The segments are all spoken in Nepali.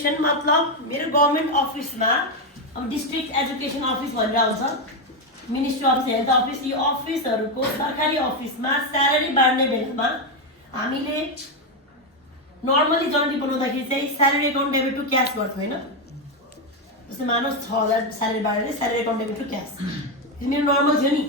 एजुकेशन मतलब मेरो गभर्नमेन्ट अफिसमा अब डिस्ट्रिक्ट एजुकेसन अफिस भनेर आउँछ मिनिस्ट्री अफिस हेल्थ अफिस यो अफिसहरूको सरकारी अफिसमा स्यालेरी बाँड्ने बेलामा हामीले नर्मली जनवरी बनाउँदाखेरि चाहिँ salary account debit to cash गर्थ्यो होइन जस्तै मानोस् 6000 स्यालेरी बाँडेर salary account debit to cash मेरो नर्मल थियो नि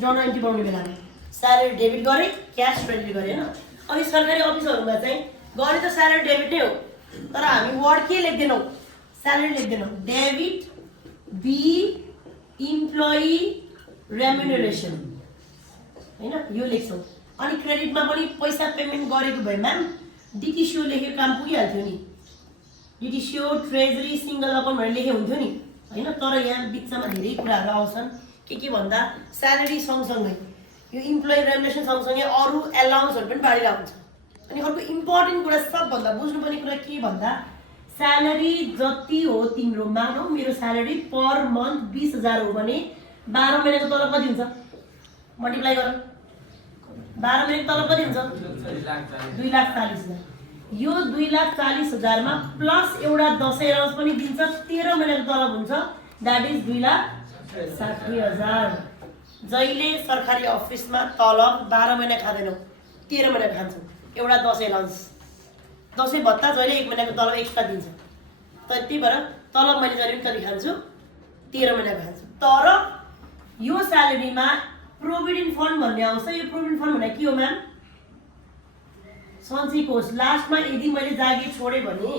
जनवरी एन्ट्री बनाउने बेलामा स्यालेरी डेबिट गरेँ क्यास क्रेडिट गरेँ होइन अनि सरकारी अफिसहरूमा चाहिँ गरे त स्यालेरी डेबिट नै हो तर हामी वर्ड के लेख्दैनौँ स्यालेरी लेख्दैनौँ डेबिट बी इम्प्लोइ रेम्युनरेसन होइन यो लेख्छौँ अनि क्रेडिटमा पनि पैसा पेमेन्ट गरेको भए म्याम डिटिसिओ लेखेको काम पुगिहाल्थ्यो नि डिटिसिओ ट्रेजरी सिङ्गल अकाउन्ट भनेर लेखे हुन्थ्यो नि होइन तर यहाँ बिचमा धेरै कुराहरू आउँछन् के भन्दा स्यालेरी सँगसँगै यो इम्प्लोइ रेम्युनरेसन सँगसँगै अरू एलाउन्सहरू पनि बाँडिरहेको हुन्छ अनि अर्को इम्पोर्टेन्ट कुरा सबभन्दा बुझ्नुपर्ने कुरा के भन्दा स्यालेरी जति हो तिम्रो मानौ मेरो स्यालेरी पर मन्थ 20000 हो भने 12 महिनाको तलब कति हुन्छ मल्टिप्लाई गर 12 महिनाको तलब कति हुन्छ 2,40,000 यो 2,40,000 मा प्लस एउटा दशैं अलाउन्स पनि दिन्छ 13 महिनाको तलब हुन्छ द्याट इज 2,60,000 जहिले सरकारी अफिसमा तलब 12 महिना खाँदैनौ 13 महिना खान्छौ एउटा दशैं अलाउन्स दशैं भत्ता जहिले 1 महिनाको तलब एक्स्ट्रा दिन्छ तर त्यही भएर तलब मैले जहिले कति खान्छु 13 महिना खान्छु तर यो स्यालेरीमा प्रोभिडेन्ट फन्ड भन्ने आउँछ यो प्रोभिडेन्ट फन्ड भनेको के हो म्याम सञ्चय कोष लास्टमा यदि मैले जागिर छोडेँ भने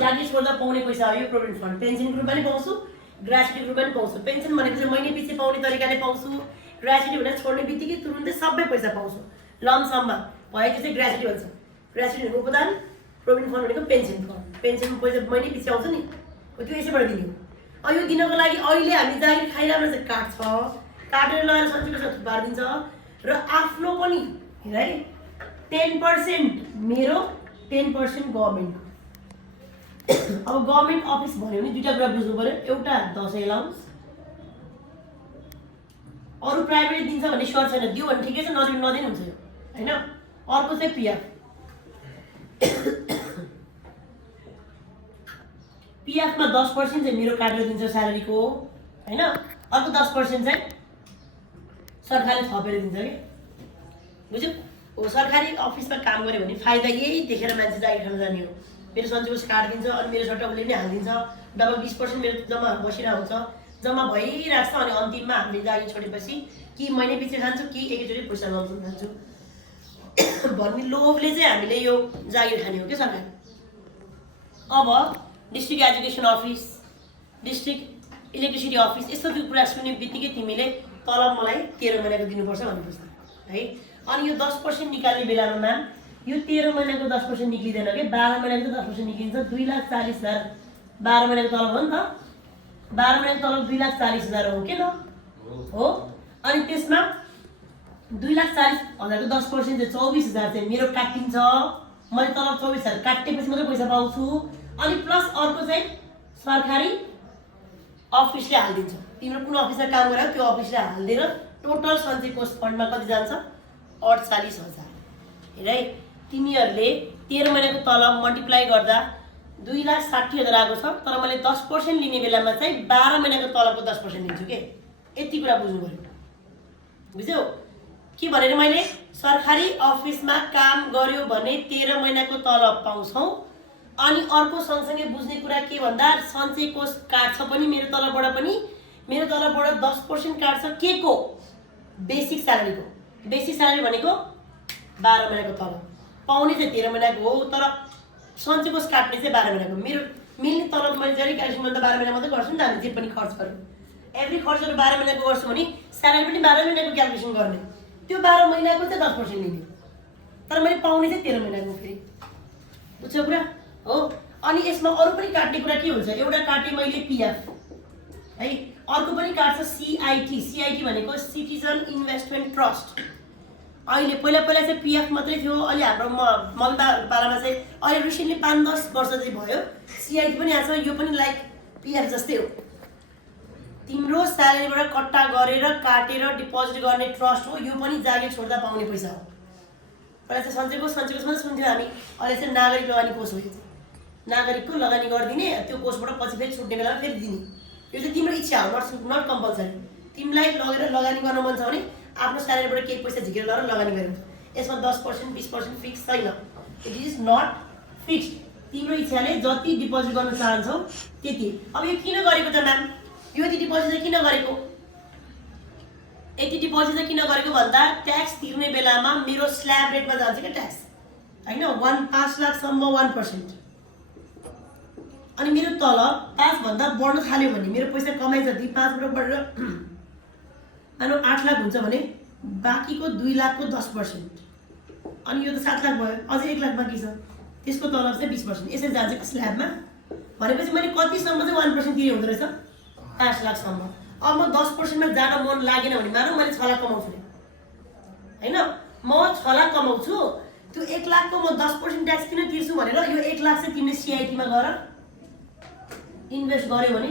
जागिर छोड्दा पाउने पैसा हो यो प्रोभिडेन्ट फन्ड पेन्सनको रूपमा पनि पाउँछु ग्रेच्युटीको रूपमा पनि पाउँछु पेन्सन भनेको चाहिँ महिने पछि पाउने तरिकाले पाउँछु ग्रेच्युटी भनेर छोड्ने बित्तिकै तुरुन्तै सबै पैसा पाउँछु लमसममा भएको चाहिँ ग्रेच्युटी भन्छ ग्रेच्युटी भनेको उपदान प्रोभिडेन्ट फन्ड भनेको पेन्सन फन्ड पेन्सनको पैसा महिने पछि आउँछ नि हो त्यो यसैबाट दिने हो यो दिनको लागि अहिले हामी जागिर खाइरहेको चाहिँ काट्छ काटेर लगाएर सञ्चय कोषमा थुपारिदिन्छ र आफ्नो पनि है 10% मेरो 10% गभर्नमेन्ट अब गभर्नमेन्ट अफिस भन्यो भने दुईटा कुरा बुझ्नु पर्यो एउटा दशैं अलाउन्स अरू प्राइभेट दिन्छ भने स्योर छैन दियो भने ठिकै छ नदिनु नदिनु हुन्छ यो हैन अर्को चाहिँ पीएफ मा 10% चाहिँ मेरो काटेर दिन्छ स्यालेरीको हैन अर्को 10% चाहिँ सरकारले थपेर दिन्छ के बुझ्यौ हो सरकारी अफिसमा काम गर्यो भने फाइदा यही देखेर मान्छे जागिर खान जाने हो मेरो सञ्चय कोष काटिदिन्छ अनि मेरो सट्टा उसले नै हालिदिन्छ डबल 20% मेरो जम्मा बसिरहेको हुन्छ जम्मा भइरहेको छ अनि अन्तिममा हामीले जागिर छोडेपछि कि महिने पछि खान्छु कि एकैचोटि पैसा लम्सम खान्छु भन्ने लोभले चाहिँ हामीले यो जागिर खाने हो के सरकार अब district education office district electricity office यस्तो कुरा सुन्ने बित्तिकै तिमीले तलब मलाई 13 महिनाको दिनुपर्छ भन्नुपर्छ है अनि यो 10% निकाल्ने बेलामा म्याम यो 13 महिनाको 10% निक्लिदैन के 12 महिनाको 10% निक्लिन्छ 2,40,000 12 महिनाको तलब हो नि त 12 महिनाको तलब 2,40,000 हो के न हो अनि त्यसमा 2,40,000 को 10% चाहिँ 24,000 चाहिँ मेरो काटिन्छ मैले तलब 24,000 काटेपछि मात्रै पैसा पाउँछु अनि प्लस अर्को चाहिँ सरकारी अफिसले हालिदिन्छ तिम्रो कुन अफिसमा काम गरेको त्यो अफिसले हालिदिएर टोटल सञ्चय कोष फन्डमा कति जान्छ 48,000 हेर है तिमीहरूले 13 महिनाको तलब मल्टिप्लाई गर्दा 2,60,000 आएको छ तर मैले 10% लिने बेलामा चाहिँ 12 महिनाको तलबको 10% लिन्छु के यति कुरा बुझ्नु पर्यो बुझ्यौ के भनेर मैले सरकारी अफिसमा काम गर्यो भने 13 महिनाको तलब पाउँछौ अनि अर्को सँगसँगै बुझ्ने कुरा के भन्दा सञ्चय कोष काट्छ पनि मेरो तलबबाट 10% काट्छ के को बेसिक स्यालेरी भनेको 12 महिनाको तलब पाउने चाहिँ 13 महिनाको हो तर सञ्चय कोष काट्ने चाहिँ 12 महिनाको मेरो मिल्ने तलब मैले जहिले क्याल्कुलेसन गर्दा 12 महिना मात्रै गर्छु नि त हामी जे पनि खर्च गर्यो एभ्री खर्चहरू 12 महिनाको गर्छु भने स्यालेरी पनि 12 महिनाको क्याल्कुलेसन गर्ने त्यो 12 महिनाको चाहिँ 10% लिने तर मैले पाउने चाहिँ 13 महिनाको फेरि बुझ्यौ कुरा हो अनि यसमा अरू पनि काट्ने कुरा के हुन्छ एउटा काटे मैले पीएफ है अर्को पनि काट्छ सीआईटी भनेको सिटिजन इन्भेस्टमेन्ट ट्रस्ट अहिले पहिला चाहिँ पीएफ मात्रै थियो अहिले हाम्रो मलबारको पालामा चाहिँ अहिले रिसेन्टली 5-10 वर्ष चाहिँ भयो सीआईटी पनि आछ यो पनि लाइक पीएफ जस्तै हो तिम्रो स्यालेरीबाट कट्टा गरेर काटेर डिपोजिट गर्ने ट्रस्ट हो यो पनि जागिर छोड्दा पाउने पैसा हो पहिला चाहिँ सञ्चय कोष मात्रै सुन्थ्यौँ हामी अहिले चाहिँ नागरिक लगानी कोष हो यो नागरिकको लगानी गरिदिने, त्यो कोषबाट पछि फेरि छुट्ने बेलामा फेरि दिने। यो चाहिँ तिम्रो इच्छा हो, नट कम्पलसरी। तिमीलाई लगेर लगानी गर्न मन छ भने आफ्नो स्यालेरीबाट केही पैसा झिकेर लगेर लगानी गरे हुन्छ। यसमा 10% 20% फिक्स छैन। It is not fixed. तिम्रो इच्छाले जति डिपोजिट गर्न चाहन्छौ त्यति। अब यो किन गरेको त म्याम? यो यति डिपोजिट चाहिँ किन गरेको? यति डिपोजिट चाहिँ किन गरेको भन्दा ट्याक्स तिर्ने बेलामा मेरो स्ल्याब रेटमा जान्छ क्या ट्याक्स, होइन? 5 लाखसम्म 1%। अनि मेरो तलब 5 भन्दा बढ्न थाल्यो भने मेरो पैसा कमाइ जति 5 बाट बढेर मानौ 8 लाख हुन्छ भने बाँकीको 2 लाखको 10%। अनि यो त 7 लाख भयो, अझै 1 लाख बाँकी छ, त्यसको तलब चाहिँ 20%। यसरी जान्छ स्ल्याबमा। भनेपछि मैले कतिसम्म चाहिँ 1% तिरे हुँदो रहेछ? 5 लाखसम्म। अब म 10%मा जान मन लागेन भने मानौ मैले 6 लाख कमाउँछु होइन, म 6 लाख कमाउँछु, त्यो 1 लाखको म 10% ट्याक्स किन तिर्छु भनेर यो 1 लाख चाहिँ तिमीले सिआइटीमा गएर इन्भेस्ट गर्यो भने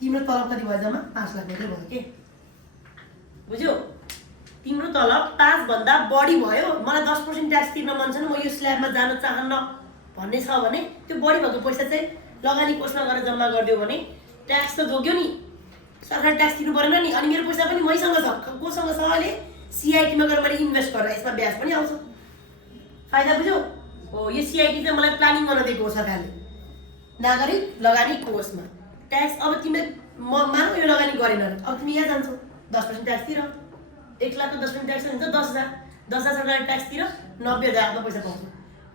तिम्रो तलब कति भयो? जम्मा 5 लाख मात्रै भयो के? बुझ्यौ? तिम्रो तलब 5 भन्दा बढी भयो, मलाई 10% ट्याक्स तिर्न मन छैन, म यो स्ल्याबमा जान चाहन्न भन्ने छ भने त्यो बढी भएको पैसा चाहिँ लगानी कोषमा गएर जम्मा गरिदियो भने ट्याक्स त जोग्यो नि, सरकार ट्याक्स तिर्नु परेन नि। अनि मेरो पैसा पनि मैसँग छ, कोसँग छ? अहिले सिआइटीमा गएर मैले इन्भेस्ट गरेर यसमा ब्याज पनि आउँछ। फाइदा बुझ्यौ? हो, यो सिआइटी चाहिँ मलाई प्लानिङ गर्न दिएको हो सरकारले, नागरिक लगानी कोषमा ट्याक्स। अब तिमीले मानौ यो लगानी गरेन, अब तिमी यहाँ जान्छौ 10% ट्याक्स तिर, 1 लाखको 10% ट्याक्स हुन्छ 10,000, 10,000 सरकारले ट्याक्स तिर 90,000 हातमा पैसा पाउँछ।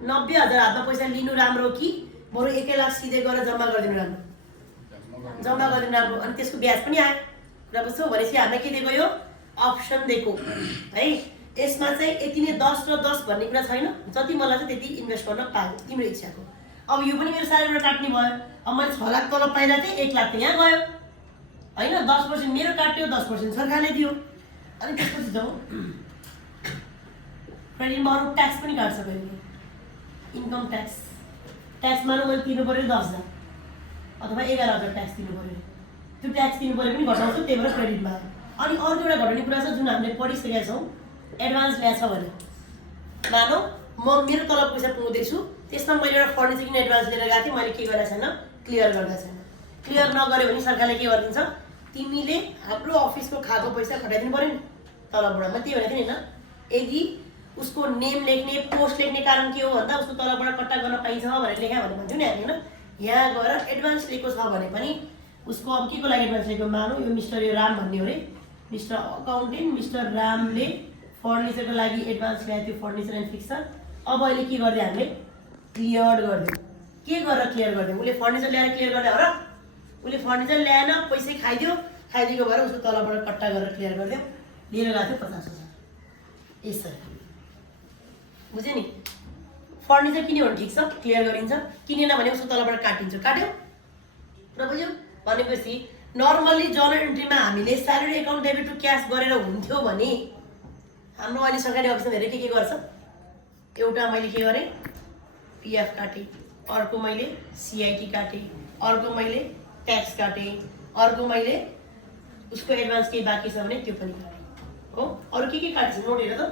90,000 हातमा पैसा लिनु राम्रो कि बरु 1 लाख सिधै गरेर जम्मा गरिदिनु राम्रो? जम्मा गरिदिनु राम्रो। अनि त्यसको ब्याज पनि आयो र बुझ्छौ? भनेपछि हामीलाई के दिएको? यो अप्सन दिएको है। यसमा चाहिँ यति नै 10 र 10 भन्ने कुरा छैन, जति मलाई चाहिँ त्यति इन्भेस्ट गर्न पायो, तिम्रो इच्छाको। अब यो पनि मेरो स्यालेरीबाट काट्ने भयो। अब मैले 6 लाख तलब पाइरहेको थिएँ, 1 लाख त यहाँ गयो होइन, 10% मेरो काट्यो, 10% सरकारले दियो। अनि त्यसपछि जाउँ क्रेडिटमा अरू ट्याक्स पनि काट्छ कहिले। इन्कम ट्याक्स, ट्याक्स मानौँ मैले तिर्नु पऱ्यो 10,000 अथवा 11,000 ट्याक्स तिर्नु पऱ्यो, त्यो ट्याक्स तिर्नु पऱ्यो पनि घटाउँछु, त्यही भएर क्रेडिटमा आयो। अनि अर्को एउटा घटाउने कुरा छ जुन हामीले पढिसकेका छौँ, एडभान्स ल्याएछ भने मानौँ म मेरो तलब पैसा पाउँदैछु, त्यसमा मैले एउटा फर्निचर किन एडभान्स लिएर गएको थिएँ, मैले के गरेको छैन, क्लियर गरेको छैन। क्लियर नगर्यो भने सरकारले के गरिदिन्छ? तिमीले हाम्रो अफिसको खाएको पैसा घटाइदिनु पऱ्यो नि तलबबाट। म त्यही भनेको थिएँ नि, यदि उसको नेम लेख्ने, पोस्ट लेख्ने कारण के हो भन्दा उसको तलबबाट कट्टा गर्न पाइन्छ भनेर लेख्या भने भन्थ्यो नि हामी होइन। यहाँ गएर एडभान्स लिएको छ भने पनि उसको अब के को लागि एडभान्स लिएको? मानौँ यो मिस्टर यो राम भन्ने हो अरे, मिस्टर अकाउन्टेन्ट मिस्टर रामले फर्निचरको लागि एडभान्स ल्याएको थियो, फर्निचर एन्ड फिक्सर। अब अहिले के गरिदियो? हामीले क्लियर गरिदियो। के गरेर क्लियर गरिदियो? उसले फर्निचर ल्याएर क्लियर गरिदियो हो र? उसले फर्निचर ल्याएन, पैसै खाइदियो, खाइदिएको भएर उसको तलबाट कट्टा गरेर क्लियर गरिदियो, लिएर गएको थियो 50,000। यसरी बुझ्यो नि? फर्निचर किन्यो भने ठिक छ, क्लियर गरिन्छ, किनेन भने उसको तलबाट काटिन्छ, काट्यो र बुझ्यो? भनेपछि नर्मल्ली जर्नल एन्ट्रीमा हामीले salary account debit to cash गरेर हुन्थ्यो भने हाम्रो अहिले सरकारी अफिसमा धेरै के गर्छ? एउटा मैले के गरेँ? पिएफ काटेँ, अर्को मैले सिआइटी काटेँ, अर्को मैले ट्याक्स काटेँ, अर्को मैले उसको एडभान्स केही बाँकी छ भने त्यो पनि काटेँ हो। अरू के काटेछ नोट हेर त?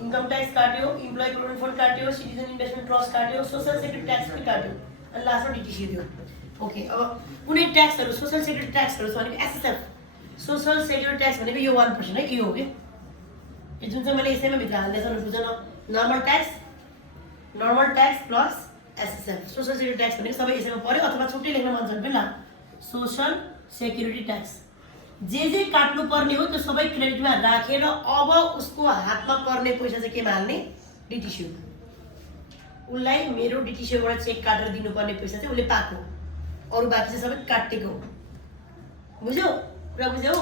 इन्कम ट्याक्स काट्यो, इम्प्लोइ प्रोभिडेन्ट फन्ड काट्यो, सिटिजन इन्भेस्टमेन्ट ट्रस्ट काट्यो, सोसल सेक्युरिटी ट्याक्स पनि काट्यो, अनि लास्टमा डिटिसी दियो। ओके, अब कुनै ट्याक्सहरू सोसल सेक्युरिटी ट्याक्सहरू छ भने एसएसएफ, सोसल सेक्युरिटी ट्याक्स भनेको यो 1% है, यो हो कि यो जुन चाहिँ मैले यसैमा भित्र हाल्दैछ बुझ न? Normal tax plus SSF, social security tax भनेको सबै यसैमा पऱ्यो, अथवा छुट्टै लेख्न मन छ भने पनि ला सोसल सेक्युरिटी ट्याक्स। जे काट्नु पर्ने हो त्यो सबै क्रेडिटमा राखेर अब उसको हातमा पर्ने पैसा चाहिँ केमा हाल्ने? डिटिसी। उसलाई मेरो डिटिसीबाट चेक काटेर दिनुपर्ने पैसा चाहिँ उसले पाएको, अरू बाँकी चाहिँ सबै काटेको। बुझ्यौ? कुरा बुझ्यौ?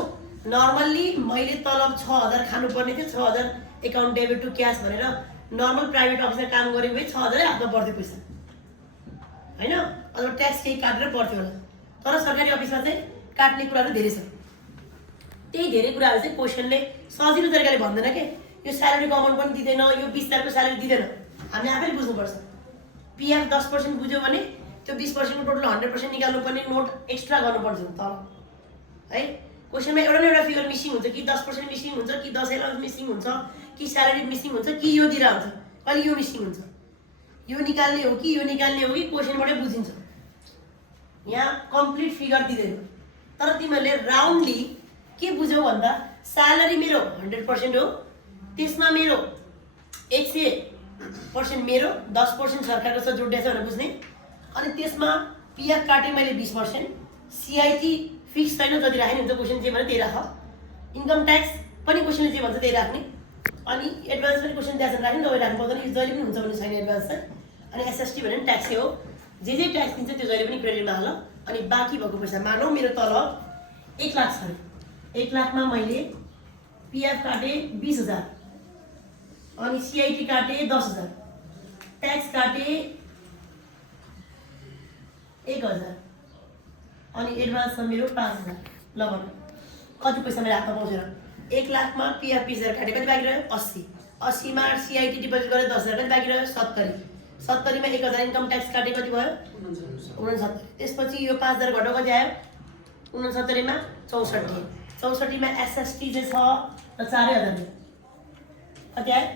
नर्मल्ली मैले तलब 6,000 खानुपर्ने थियो, 6,000 एकाउन्ट डेबिट टु क्यास भनेर नर्मल प्राइभेट अफिसमा काम गरेको भए 6,000 हातमा पर्थ्यो पैसा होइन, अथवा ट्याक्स केही काटेर पर्थ्यो होला। तर सरकारी अफिसमा चाहिँ काट्ने कुराहरू धेरै छ। त्यही धेरै कुराहरू चाहिँ क्वेसनले सजिलो तरिकाले भन्दैन के, यो स्यालेरीको अमाउन्ट पनि दिँदैन, यो 20,000को स्यालेरी दिँदैन, हामीले आफैले बुझ्नुपर्छ। पिएफ 10% बुझ्यो भने त्यो 20% को टोटल 100% निकाल्नु पर्ने, नोट एक्स्ट्रा गर्नुपर्छ तल है। क्वेसनमा एउटा न एउटा फिगर मिसिङ हुन्छ, कि 10% मिसिङ हुन्छ, कि 10 एलाउन्स मिसिङ हुन्छ, कि स्यालेरी मिसिङ हुन्छ, कि यो दिएर हुन्छ, कहिले यो मिसिङ हुन्छ। यो निकाल्ने हो कि क्वेसनबाटै बुझिन्छ। यहाँ कम्प्लिट फिगर दिँदैन, तर तिमीहरूले राउन्डली के बुझ्यौ भन्दा स्यालेरी मेरो 100% हो, त्यसमा मेरो 100% मेरो 10% सरकारको छ जोड्या छ भनेर बुझ्ने। अनि त्यसमा पिएफ काटेँ मैले 20%, सिआइटी फिक्स छैन, जति राख्ने हुन्छ क्वेसन जे भने त्यही राख, इन्कम ट्याक्स पनि क्वेसनले जे भन्छ त्यही राख्ने, अनि एडभान्स पनि क्वेसन त्यहाँ राख्ने, तपाईँ राख्नु पर्दैन, यो जहिले पनि हुन्छ भन्ने छैन एडभान्स चाहिँ। अनि एसएसटी भने ट्याक्सै हो, जे ट्याक्स दिन्छ त्यो जहिले पनि क्रेडिटमा हाल। अनि बाँकी भएको पैसा मानौ मेरो तलब 1 लाख छ अरे, 1 लाखमा मैले पिएफ काटेँ 20,000, अनि सिआइटी काटेँ 10,000, ट्याक्स काटेँ 1,000, अनि एडभान्समा मेरो 5,000। ल भन कति पैसा मेरो हातमा पाउँछ र? 1 लाखमा पिएफ 20,000 काटेँ, कति बाँकी रह्यो? 80, 80मा सिआइटी डिपोजिट गरेँ 10,000, कति बाँकी रह्यो? 70, 70मा 1,000 इन्कम ट्याक्स काटेँ, कति भयो? 69। त्यसपछि यो 5,000 घटाउ कति आयो? 69मा 64, 64मा एसएसटी चाहिँ छ 4,000, कति आयो?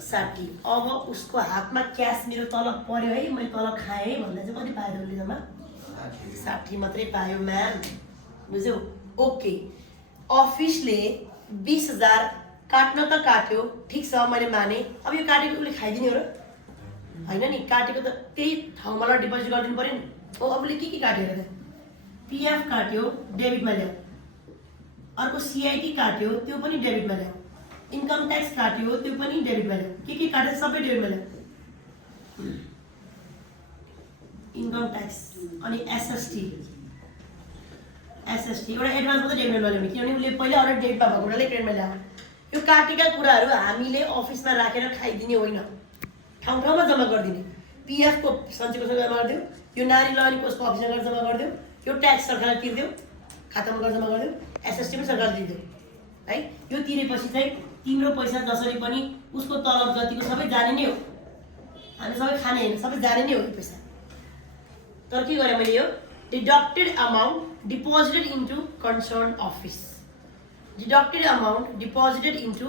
60। अब उसको हातमा क्यास मेरो तलब पर्यो है, मैले तलब खाएँ भन्दा चाहिँ कति पायो उसले? जम्मा 60 मात्रै पायो म्याम, बुझ्यौ? ओके, अफिसले 20,000 काट्न त काट्यो, ठिक छ मैले माने। अब यो काटेको उसले खाइदिने हो र होइन नि? काटेको त त्यही ठाउँमा ल डिपोजिट गरिदिनु पऱ्यो नि। हो, अब उसले के काट्यो र? पिएफ काट्यो, डेबिटमा ल्याऊ, अर्को सिआइटी काट्यो, त्यो पनि डेबिटमा ल्याऊ, इन्कम ट्याक्स काट्यो, त्यो पनि डेबिटमा ल्याऊ, के काट्यो सबै डेबिटमा ल्याऊ, इन्कम ट्याक्स। अनि एसएसटी एउटा एडभान्स मात्रै डेबिटमा ल्याउने, किनभने उसले पहिला अलरेडी डेबिटमा भएको हुनाले क्रेडिटमा ल्याऊ। यो काटेका कुराहरू हामीले अफिसमा राखेर खाइदिने होइन, ठाउँ ठाउँमा जम्मा गरिदिने। पिएफको सञ्चय कोषमा जम्मा गरिदियो, यो नारी लगानी कोषको अफिसमा गएर जम्मा गरिदियो, यो ट्याक्स सरकारले तिर्दियो, खातामा गएर जम्मा गरिदियो, एसएसटी पनि सरकारले तिर्दियो है। यो तिरेपछि चाहिँ तिम्रो पैसा जसरी पनि उसको तलब जतिको सबै जाने नै हो, हामी सबै खाने होइन, सबै जाने नै हो यो पैसा। तर के गरेँ मैले? यो deducted amount deposited into concern office, deducted amount deposited into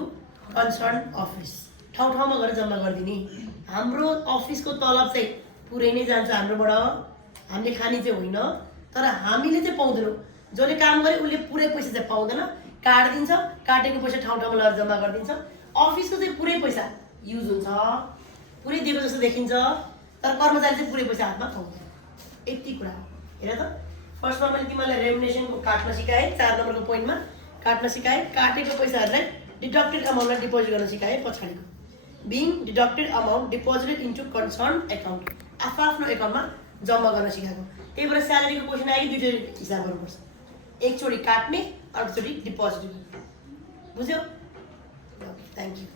concern office, ठाउँ ठाउँमा गएर जम्मा गरिदिने। हाम्रो अफिसको तलब चाहिँ पुरै नै जान्छ हाम्रोबाट, हामीले खाने चाहिँ होइन, तर हामीले चाहिँ पाउँदैनौँ। जसले काम गरे उसले पुरै पैसा चाहिँ पाउँदैन, काटिदिन्छ, काटेको पैसा ठाउँ ठाउँमा लगेर जम्मा गरिदिन्छ। अफिसको चाहिँ पुरै पैसा युज हुन्छ, पुरै दिएको जस्तो देखिन्छ, तर कर्मचारी चाहिँ पुरै पैसा हातमा पाउँदैन। यति कुरा हो। हेर त, फर्स्टमा मैले तिमीलाई रेमुनेसनको काट्न सिकाएँ, 4 नम्बरको पोइन्टमा काट्न सिकाएँ, काटेको पैसाहरूलाई डिडक्टेड अमाउन्टलाई डिपोजिट गर्न सिकाएँ। पछाडिको being deducted amount deposited into concern account, आफ्नो एकाउन्टमा जम्मा गर्न सिकाएको। त्यही भएर स्यालेरीको क्वेसन आयो, दुईचोटि हिसाब गर्नुपर्छ, एकचोटि काट्ने, अर्कोचोटि डिपोजिट। बुझ्यौ? Thank you.